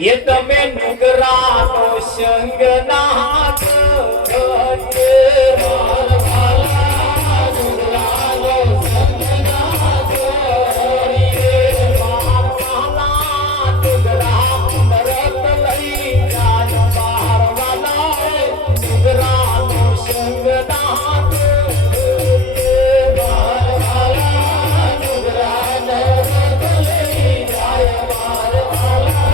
ये તમે નુગરાનો સંગ નાથ ધરે માર વાલા નુગરાનો સંગ નાથ ધરે માર વાલા નુગરા મરત લઈ જાય માર વાલા નુગરાનો સંગ નાથ ધરે માર વાલા નુગરાનો મરત લઈ જાય માર વાલા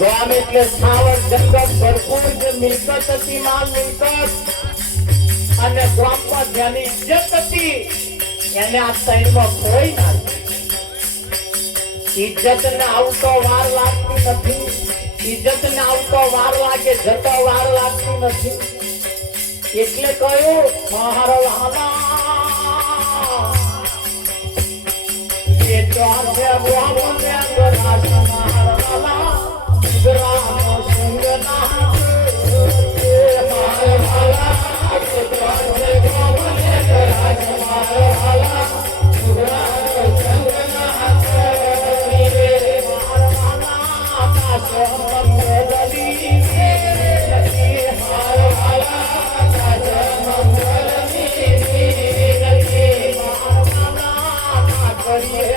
ગામ એટલે સ્થાવર જંગલ ભરપૂર જે મિલકત હતી માલ મિલકત અને ગામ પર જેની ઇજ્જત હતી એને આ ત્રણમાં કોઈ ના ઇજ્જત ને આવતો વાર લાગતી નથી. ઇજ્જત ને આવતો વાર લાગે, જતો વાર લાગતી નથી. એટલે કહ્યું મારો લાલા એ તો છે બોમને ગરાસ મારો લાલા ગ્રામો સંગ ના મારો લાલા એ તો છે બોમને ગરાસ મારો લાલા ગ્રામો સંગ ના રે મારો લાલા પાછો મંગલી મારો લાલા કરીએ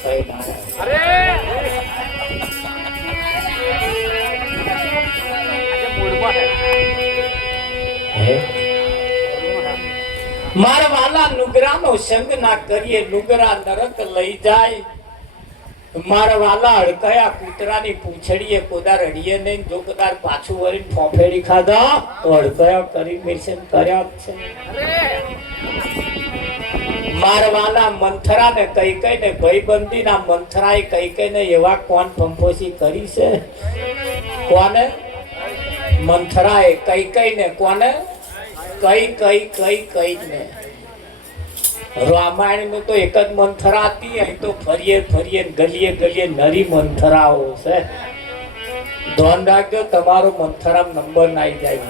કઈ ના મારા વાલા નુગરાનો સંગ ના કરીએ નુગરા નરક લઈ જાય મારા વાલા હડકયા કૂતરાની પૂંછડીએ કોદાર અડીએ નહીં જો કદાર પાછું વળી ફોફેડી ખાધા તો હડકયા કરી મિશન કર્યા છે મારા વાલા મંથરા ને કઈ કઈ ને ભાઈબંધી ના મંથરાએ કઈ કઈ ને એવા કોણ પંપોસી કરી છે કોને મંથરાએ કઈ કઈ ને કોને કઈ કઈ કઈ કઈ ને રામાયણ में तो एक જ મંથરા હતી અહીં તો ફરીએ ફરીએ ગલીએ ગલીએ નરી મંથરાઓ છે ધ્યાન રાખજો તમારો મંથરા નંબર ના આવી જાય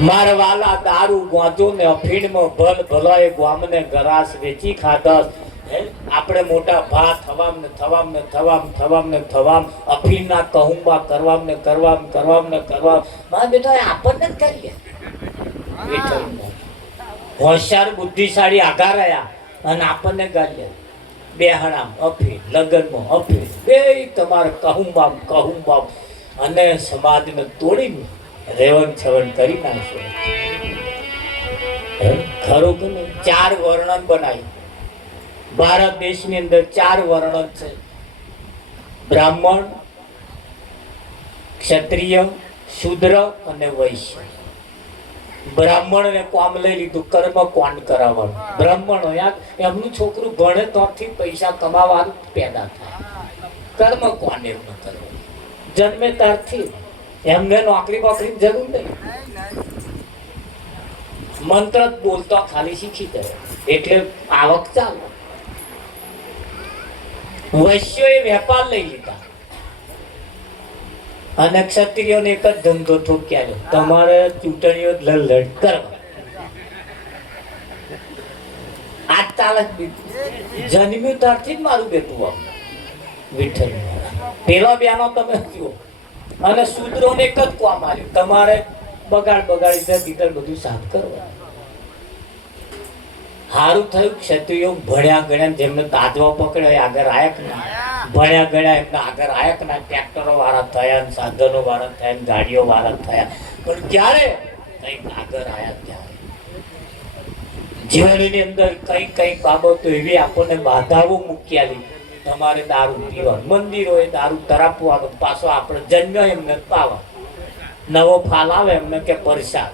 મારા વાલા દારૂ ગાંજો ને અફીણમાં ભલ ભલાએ ગામને ગરાસ વેચી ખાધા આપણે મોટા ભા થવામ ને થવામ ને થવામ થવામ ને થવામ અફીણના કહુંબા કરવામ ને કરવામ કરવામ ને કરવામ મારા બેટા આપણને જ કરીએ હોશિયાર બુદ્ધિશાળી આઘા રહ્યા અને આપણને ગાલ્યા બેહણામ અફીણ લગ્નમાં અફીણ બે તમારે કહુંબામ કહુંબામ અને સમાજને તોડીને રેવન છવન કરી નાખશો ખરું કે નહીં 4 વર્ણન બનાવી ભારત દેશની અંદર 4 વર્ણન છે બ્રાહ્મણ ક્ષત્રિય શૂદ્ર અને વૈશ્ય બ્રાહ્મણ ને કામ લઈ લીધું કર્મ કોણ કરાવવાનું બ્રાહ્મણ હોય એમનું છોકરું ભણે તોથી પૈસા કમાવાનું પેદા થાય કર્મ કોણ એમનું કરવાનું જન્મે ત્યારથી એમને નોકરી બોકરી જરૂર નહીં મંત્ર બોલતો ખાલી શીખી જાય એટલે આવક ચાલે વૈશ્યોએ વેપાર લઈ લીધા અને ક્ષત્રિયોને એક જ ધંધો ઠોક્યા તમારે ચૂંટણીઓ લડ કરવા આ ચાલે જન્મ્યું ત્યારથી જ મારું બેટું આમ વિઠ્ઠલ પેલા બેનો તમે જુઓ અને શૂદ્રોને એક જ કામ આવ્યું તમારે બગાડ બગાડી ભીતર બધું સાફ કરવા સારું થયું ક્ષત્રિયો ભણ્યા ગણ્યા જેમને તાજવા પકડ્યા આગળ આયા કે ના ભણ્યા ગણ્યા એમને આગળ આયા કે ના ટ્રેક્ટરો વાળા થયા સાધનો વાળા થયા ગાડીઓ વાળા થયા પણ ક્યારે કઈક આગળ આયા ત્યારે જીવનની અંદર કઈ કઈ બાબતો એવી આપણને બાધાઓ મૂક્યાલી તમારે દારૂ પીવાનું મંદિર હોય દારૂ તરાપવાનું પાછો આપણે જન્મ્યો એમને પાવા નવો ફાલ આવે એમને કે પરસાદ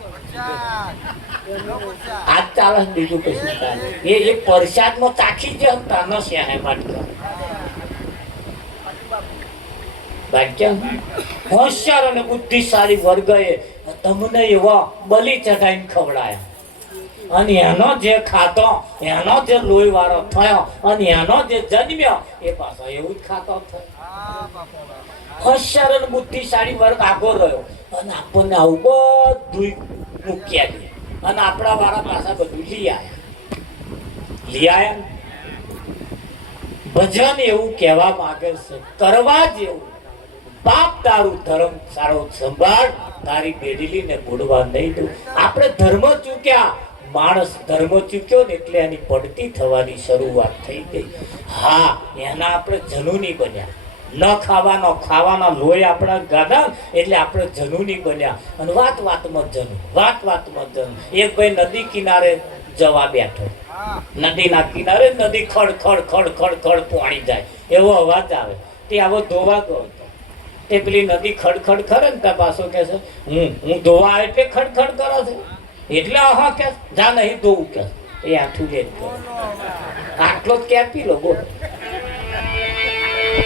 આજ ચાલે બીજું કશું ચાલે એ પરસાદમાં ચાખી જ તાનો છે હોશિયાર અને બુદ્ધિશાળી વર્ગએ તમને એવા બલિ ચઢાઈને ખવડાયા અને એનો જે ખાતો એનો જે લોહી વાળો થયો અને એનો જે જન્મ્યો એ પાછો એવું જ ખાતો થયો હોશિયાર અને બુદ્ધિશાળી વર્ગ આગો રહ્યો અને આપણને આવું બધું મૂક્યા દે અને આપણા વાળા પાછા બધું લઈ આયા ભજન એવું કહેવા માંગે છે કરવા જેવું બાપ તારું ધર્મ સારો સંભાળ તારી બેડીલી ને બોલવા નહીં દઉં આપણે ધર્મ ચૂક્યા માણસ ધર્મ ચૂક્યો ને એટલે એની પડતી થવાની શરૂઆત થઈ ગઈ હા એના આપણે જનૂની બન્યા ન ખાવાના લોહી આપણા ગાધા એટલે આપણે જનૂની બન્યા અને વાત વાતમાં જનુ એક ભાઈ નદી કિનારે જવા બેઠો નદીના કિનારે નદી ખડ ખડ ખડ ખડ ખડ પાણી જાય એવો અવાજ આવે તે આવો ધોવા ગયો હતો તે પેલી નદી ખડ ખડ ખરે ને ત્યાં પાછો કે છે હું ધોવા એટલે ખડ ખડ કરો છે એટલે હા કે જા નહીં ધોવું કે એ આઠું લે આટલો જ ક્યાં પી લો બોલો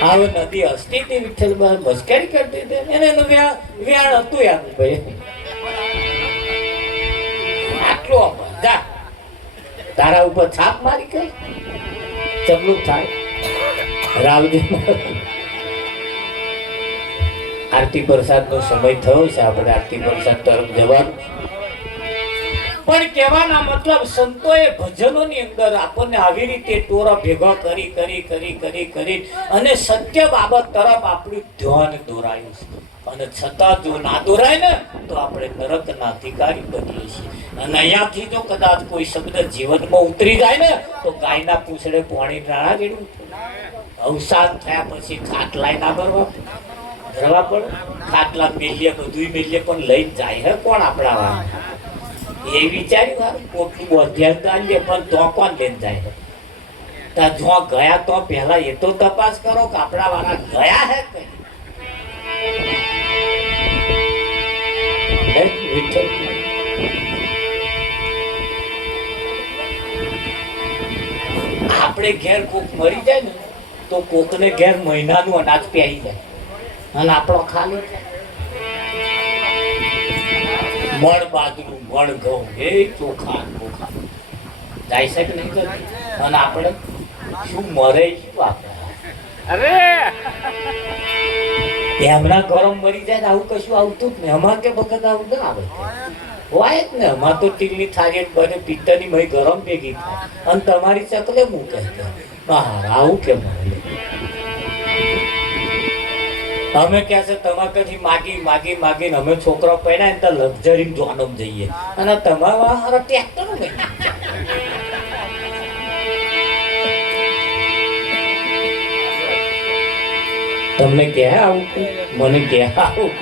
હવે નદી હસતી હતી વિઠ્ઠલ મસ્કરી કરતી હતી એને એનું વ્યાણ હતું યાદ ભાઈ આટલો જા તારા ઉપર છાપ મારી કઈ ચપલું થાય રાવજી આરતી પ્રસાદ નો સમય થયો છે આપણે આરતી પ્રસાદ તરફ જવાનું પણ કહેવાના મતલબ સંતોએ ભજનોની અંદર આપણને આવી રીતે ટોરા ભેગા કરી અને સત્ય બાબત તરફ આપણું ધ્યાન દોરાયું છે અને છતાં જો ના દોરાય ને તો આપણે નરકના અધિકારી બનીએ છીએ. અને અહીંયાથી જો કદાચ કોઈ શબ્દ જીવનમાં ઉતરી જાય ને તો ગાયના પૂંછડે પાણી નાણા જેવું. અવસાન થયા પછી ખાટલાય ના ભરવા પડે. ખાટલા મેલીએ બધું મેલીએ પણ લઈને જાય હે કોણ આપણા વાળા? એ વિચાર્યું હારું કોટલું અધ્યાન ચાલીએ પણ તો કોણ લઈને જાય? ત્યાં જો ગયા તો પહેલા એ તો તપાસ કરો કે આપણા વાળા ગયા હે કઈ. આપણે ઘેર કોક મરી જાય ને તો કોકને ઘેર મહિનાનું અનાજ પ્યાઈ જાય અને આપણો ખાલી મણ બાજરું મણ ઘઉં એ ચોખા ચોખા જાય છે કે નહીં કરતી? અને આપણે શું મરે શું આપણે એમના ગરમ મરી જાય આવું કશું આવતું જ નહીં. અમાર કે વખત આવું ના આવે હોય જ ને. અમાર તો ટીલની થાળી બને પિત્તરની મય ગરમ ભેગી થાય અને તમારી ચકલે મૂકે આવું કેમ? અમે ક્યાં છે તમાકથી માગી માગીને અમે છોકરો પહેર્યા ને તો લક્ઝરી જોનમ જઈએ અને તમારા ટ્રેક્ટર તમને ક્યાં આવું મને ક્યાં આવું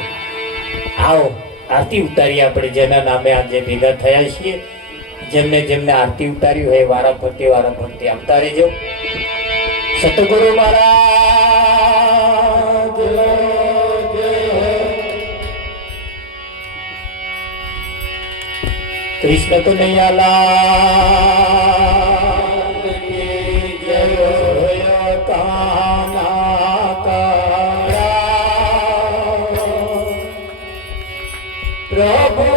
આવો આરતી ઉતારી આપણે જેના નામે આજે ભેગા થયા છીએ. જેમને જેમને આરતી ઉતારી હોય વારા ફરતી આવતા રહેજો. સતગુરુ મહારાજ કૃષ્ણ કનૈયાલાલ કી જય. પ્રભુ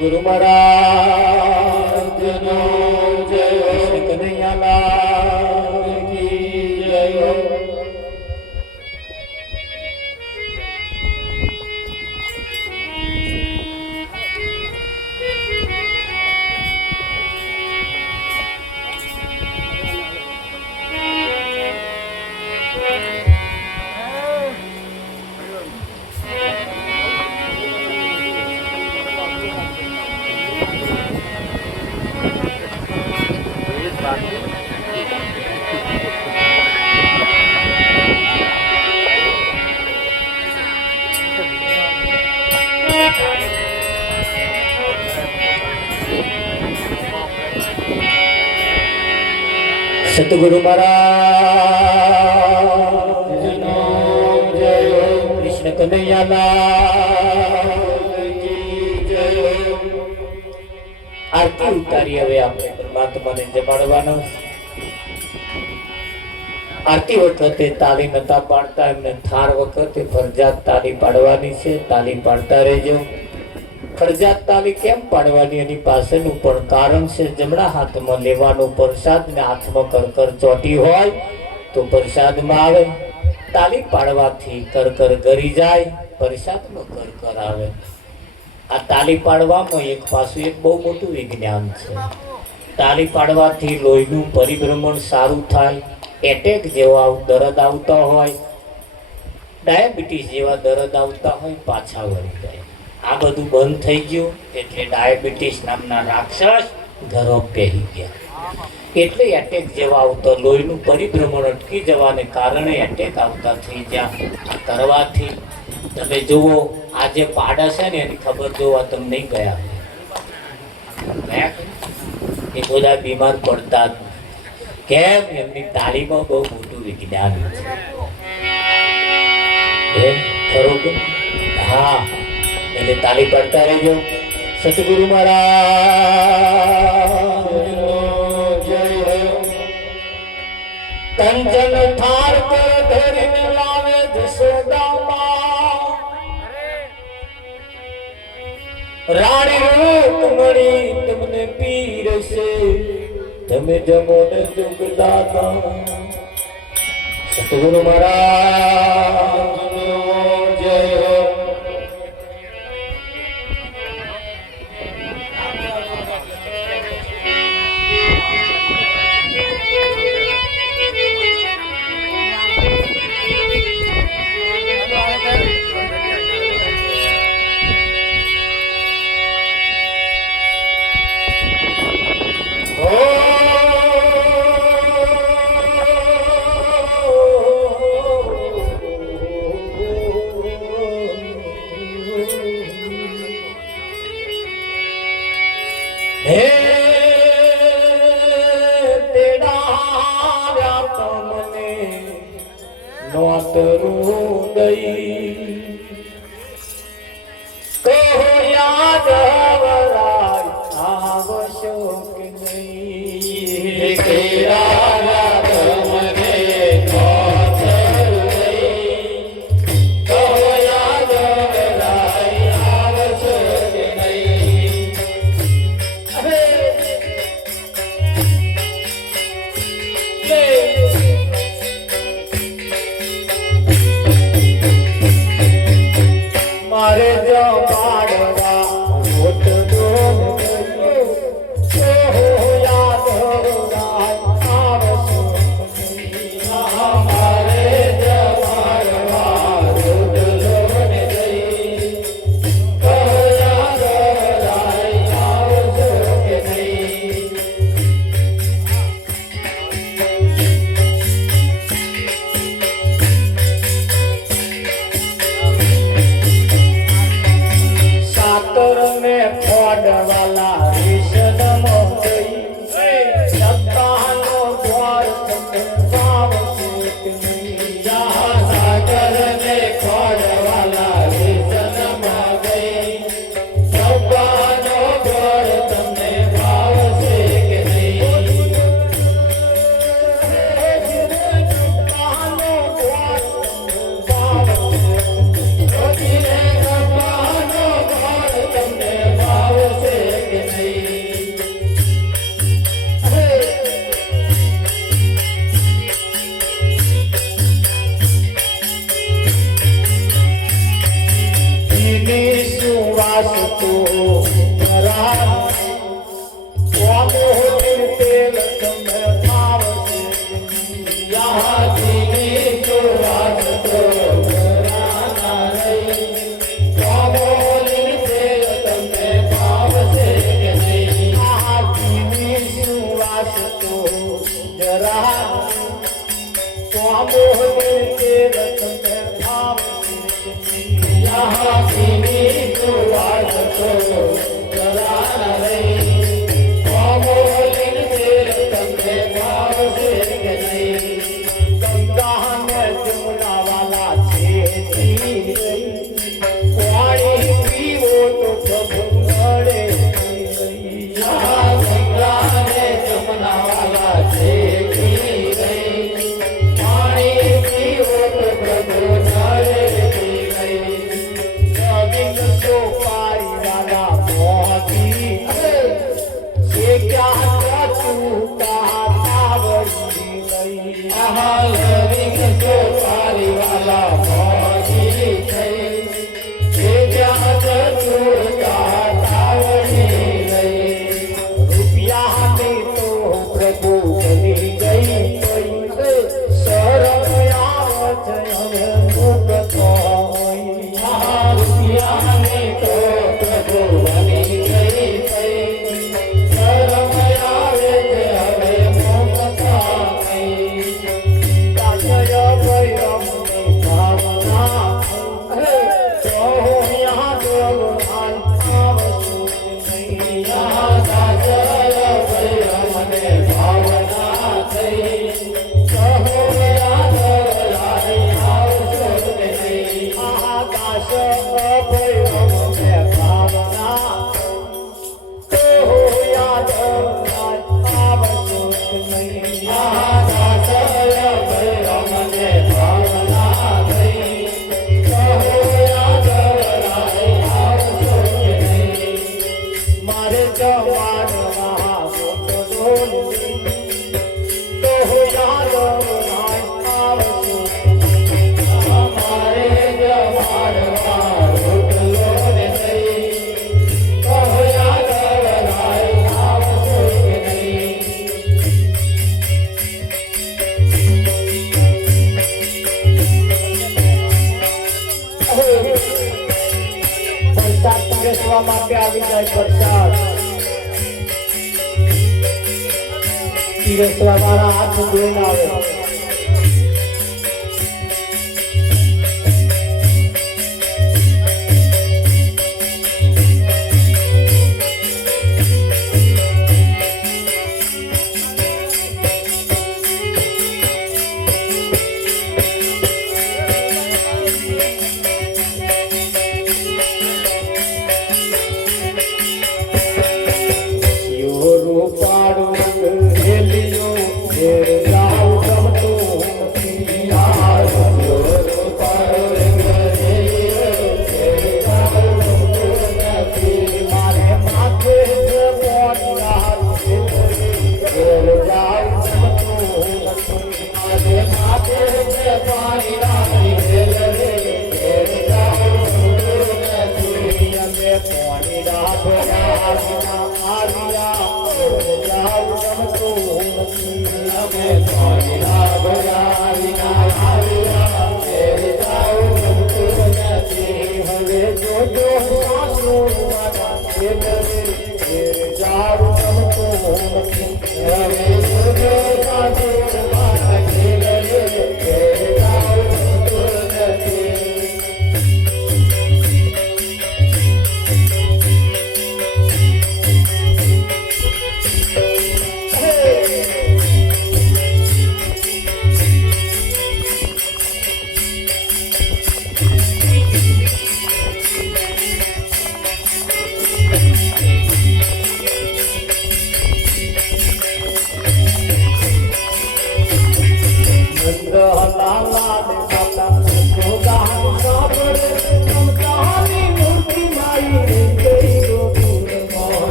સતગુરુ મહારાજનો જય. શ્રી કનૈયાલાલ કી જય. સતગુરુ મહારાજનો જય. કૃષ્ણ કનૈયાલાલ કી જય. આરતી ઉતારી હવે આપણે પરમાત્માને જમાડવાનો. આરતી વખતે તાળી નતા પાડતા, એમને થાળ વખતે ફરજિયાત તાળી પાડવાની છે. તાળી પાડતા રહેજો. ફરજિયાત તાળી કેમ પાડવાની એની પાછળનું પણ કારણ છે. જમણા હાથમાં લેવાનો પ્રસાદ ને હાથમાં કરકર ચોટી હોય તો પ્રસાદમાં આવે. તાળી પાડવાથી કરકર ગરી જાય, પ્રસાદમાં કરકર આવે. આ તાળી પાડવામાં એક પાછું એક બહુ મોટું વિજ્ઞાન છે. તાળી પાડવાથી લોહીનું પરિભ્રમણ સારું થાય. એટેક જેવા દર્દ આવતા હોય, ડાયાબિટીસ જેવા દર્દ આવતા હોય, પાછા વળી જાય. આ બધું બંધ થઈ ગયું એટલે ડાયાબિટીસ નામના રાક્ષસ ઘરો પહેરી ગયા. એટલે એટેક જેવા આવતા, લોહીનું પરિભ્રમણ અટકી જવાને કારણે એટેક આવતા થઈ ગયા. આ કરવાથી તમે જુઓ, આ જે પાડા છે ને એની ખબર જોવા તમે નહીં ગયા. એ બધા બીમાર પડતા જ. કેમ? એમની તાળીમાં બહુ મોટું વિજ્ઞાન છે. ખરું? હા, એટલે તાળી પડતા રહેજો. સતગુરુ મહારાજનો જય. કંચન થાળ પર ધરીને લાવે જશોદામાં, રાણી રૂકમણી તમને પીરસે, તમે જમો ને દુઃખદાતા. સતગુરુ મહારાજનો જય. वासतो जरा स्वामी तेल तुम्हें भावसे यहाँ दीनी तो वासतो जरा नहीं स्वामी तेल तुम्हें भावसे नहीं यहाँ दीनी तो वासतो जरा स्वामी तेल तुम्हें भावसे यहाँ दीनी तो वासतो जरा नहीं માટે આવી જાય પ્રસાદ પીરસવા વાળા હાથ જોઈને આવે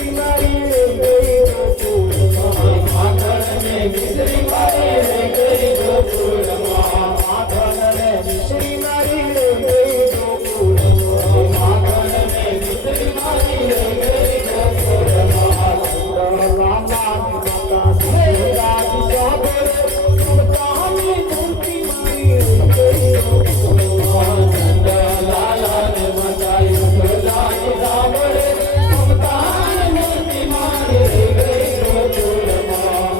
મિશ્રી મારી રે ગઈ ગોકુળમાં માખણને મિશ્રી મારી રે ગઈ ગોકુળમાં માખણને મિશ્રી મારી રે ગઈ ગોકુળમાં માખણને મિશ્રી મારી રે ગઈ ગોકુળમાં લાલા માતા રાજ સાબરે કહાની મૂર્તિ મારી રે ગઈ ગોકુળમાં લાલા ને મચાઈ રાજ સાબરે કહાની મૂર્તિ મારી રે ગઈ ગોકુળમાં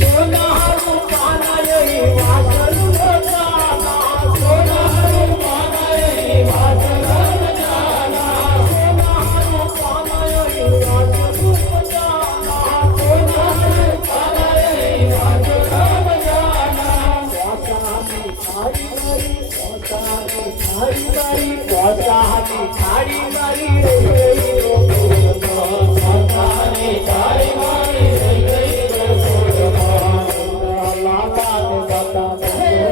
સોનારું પાનાયે વાસણ જાના સોનારું પાનાયે વાસણ જાના સોનારું પાનાયે વાસણ જાના સોનારું પાનાયે વાસણ જાના વાસાની થાળી મારી વાસાની થાળી મારી વાસાની થાળી મારી રે ગઈ ગોકુળમાં વાસાની થાળી મારી રે ગઈ ગોકુળમાં લાલા ને માતા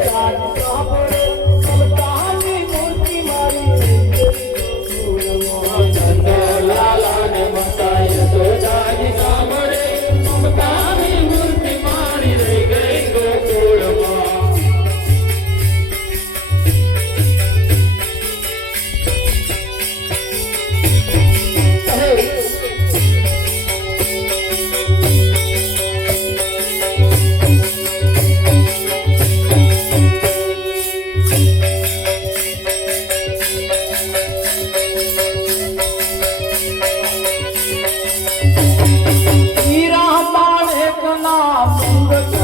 રાજ સાંભળે મમતાની મૂર્તિ મારી રે ગઈ ગોકુળમાં લાલા ને માતા યશોદાની સાંભળે મમતાની મૂર્તિ મારી રે ગઈ ગોકુળમાં हीरा माणिक ना मंगत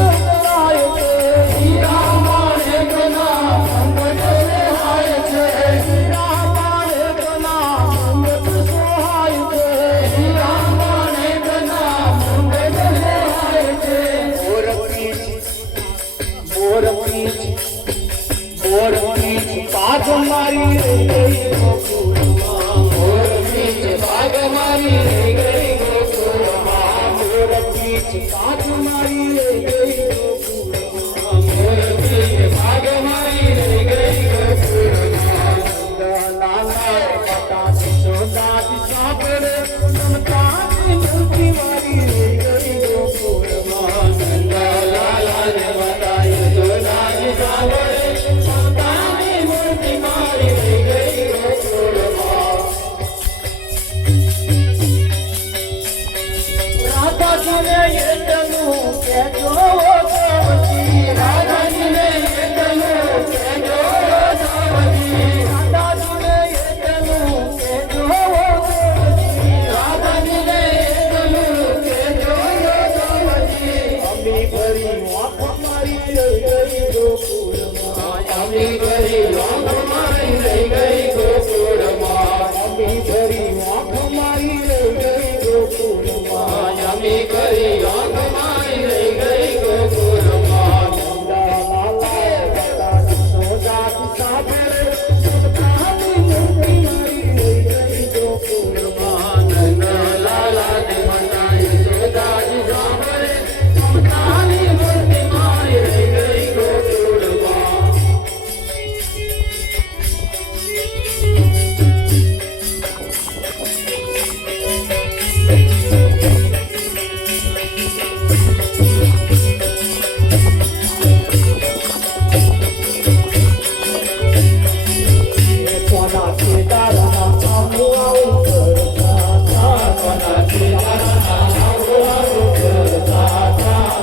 राय छे हीरा माणिक ना मंगत राय छे हीरा माणिक ना मंगत सोहाय छे हीरा माणिक ना मंगत सोहाय छे मोरपीच बाग मारी रे गई गोकुळમાં मोरपीच बाग मारी रे गई गोकुळમાં मोरपीच बाग मारी रे गई गोकुळમાં मोरपीच बाग मारी रे गई गोकुळમાં लाला माता યશોદાની સાંભળે મમતાની મૂર્તિ મારી રે ગઈ ગોકુળમાં લાલા ને માતા યશોદાની સાંભળે મમતાની મૂર્તિ મારી રે ગઈ ગોકુળમાં રાધાજીને એટલું કહેજો સાવજી રાધાજીને એટલું કહેજો સાવજી રાધાજીને એટલું કહેજો સાવજી રાધાજીને એટલું કહેજો સાવજી અમી ભરી વાંખ મારી રહી ગઈ ગોકુળમાં અમી ભરી વાંખ મારી રહી ગઈ ગોકુળમાં અમી ભરી વાંખ મારી રહી ગઈ ગોકુળમાં અમી ભરી વાંખ મારી રહી ગઈ ગોકુળમાં લાલા માતા યશોદાની સાંભળે મમતાની મૂર્તિ મારી રહી ગઈ ગોકુળમાં લાલા ને માતા યશોદાની સાંભળે મમતાની મૂર્તિ મારી રહી ગઈ ગોકુળમાં કોના કેદારના આવું આવું કરતા કોના કેદારના આવું આવું કરતા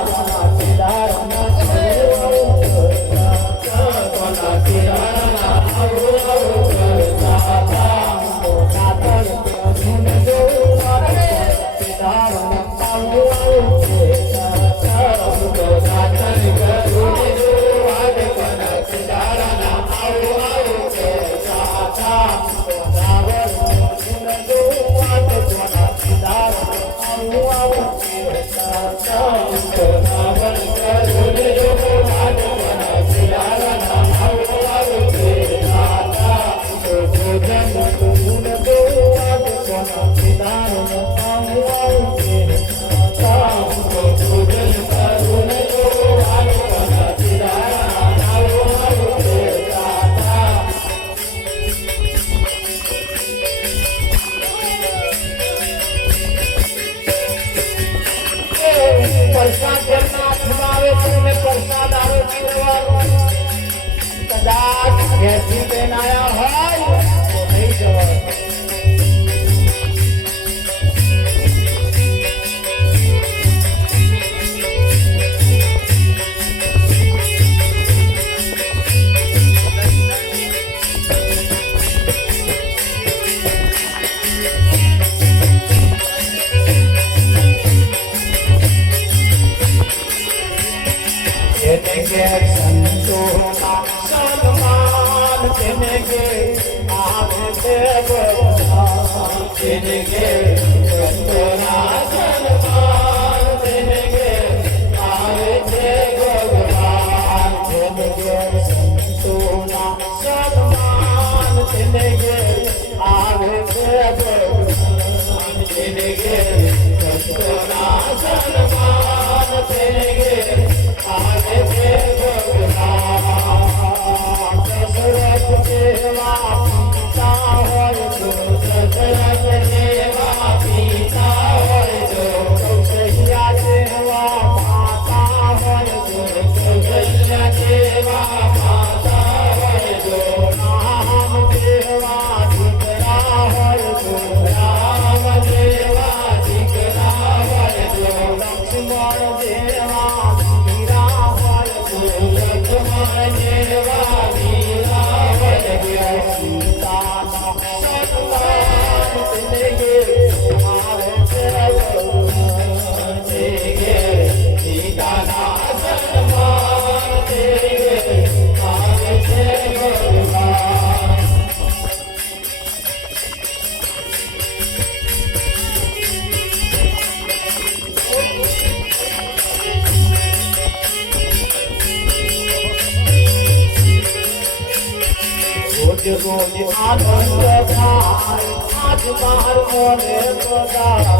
કોના કેદારના આવું આવું કરતા કોના કેદારના આવું આવું કરતા મોટા તળપે અધૂન જોઉં પ્રસાદ ઘરના ખીમાવે તમને પ્રસાદ આરોગી દેવાનો કદાચ ઘેરથી બેન આયા હોય તો નહીં જવાનું સંતોના સન્માન તેને કે આવે છે ભગવાન તેને કે સંતોના સન્માન તેને કે આવે છે ભગવાન તેને કે સંતોના સન્માન તેને કે આવે છે ભગવાન તેને કે સંતોના સન્માન તેને કે આવે છે ભગવાન દશરથ જેવા પિતા હોય તો દશરથ જેવા પિતા હોય તો કૌશલ્યા જેવા માતા હોય તો કૌશલ્યા જેવા માતા હોય તો રામ જેવા દીકરા હોય તો રામ જેવા દીકરા હોય તો લક્ષ્મણ જેવા રોજ આનંદ થાય આજ બાર મોને પધારો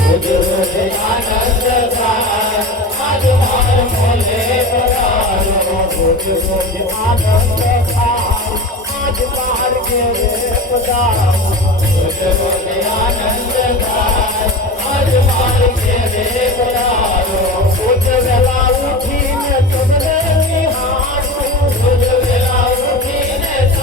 રોજ રોજ આનંદ થાય આજ બાર મોને પધારો રોજ રોજ આનંદ થાય આજ બાર ઘેરે પધારો રોજ રોજ આનંદ થાય આજ બાર ઘેરે પધારો રોજ વેલા ઉઠીને તમને નિહાળું રોજ વેલા ઉઠીને તમને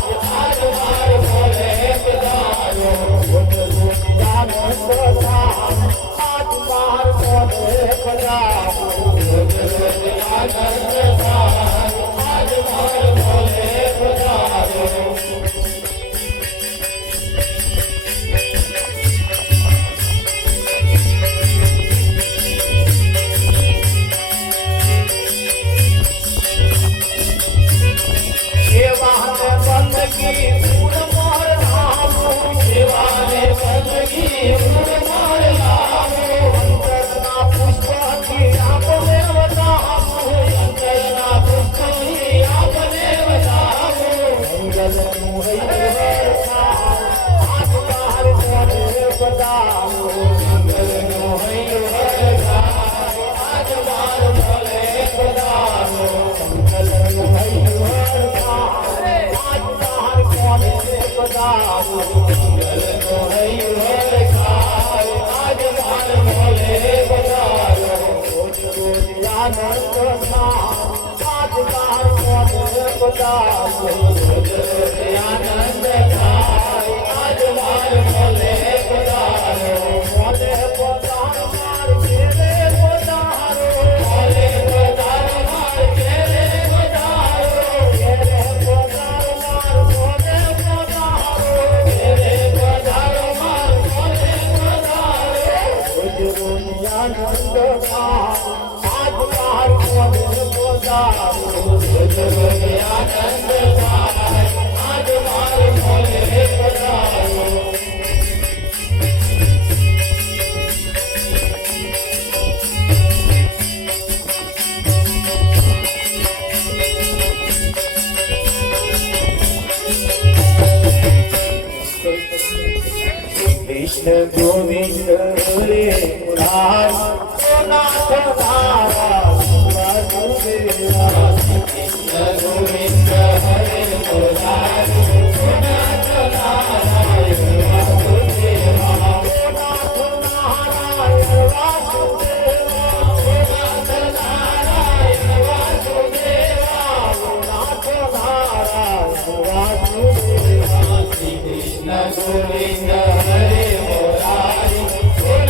આનંદ कृष्ण गोविंद हरे मुरारी नाथ नारायण वासुदेवा कृष्ण गोविंद हरे मुरारी नाथ नारायण वासुदेवा नाथ नारायण वासुदेवा नाथ नारायण वासुदेवा नाथ नारायण वासुदेवा श्री कृष्ण गोविंद हरे मुरारी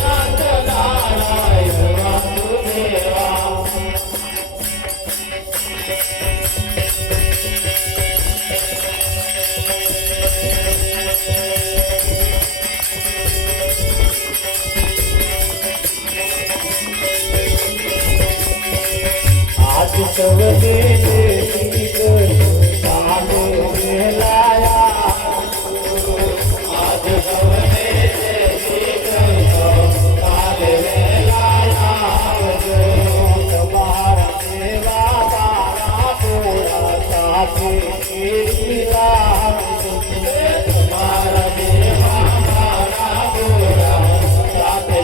नाथ नारायण वासुदेवा आज सवने साले लाया आज सवने साले लाया तुम्हारा सेवा तारा पूरा साथी तुम्हारा देवा तारा पूरा साथ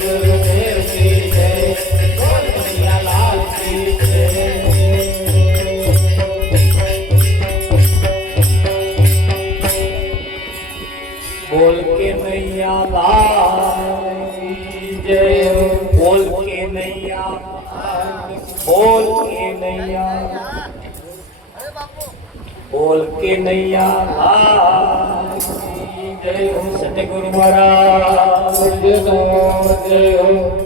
गुरुदेव की जय कन्हैया लाल की जय बोल के नैया लाल की जय बोल के नैया बोल के नैया बोल के नैया लाल की जय हो सतगुरु महाराज जय हो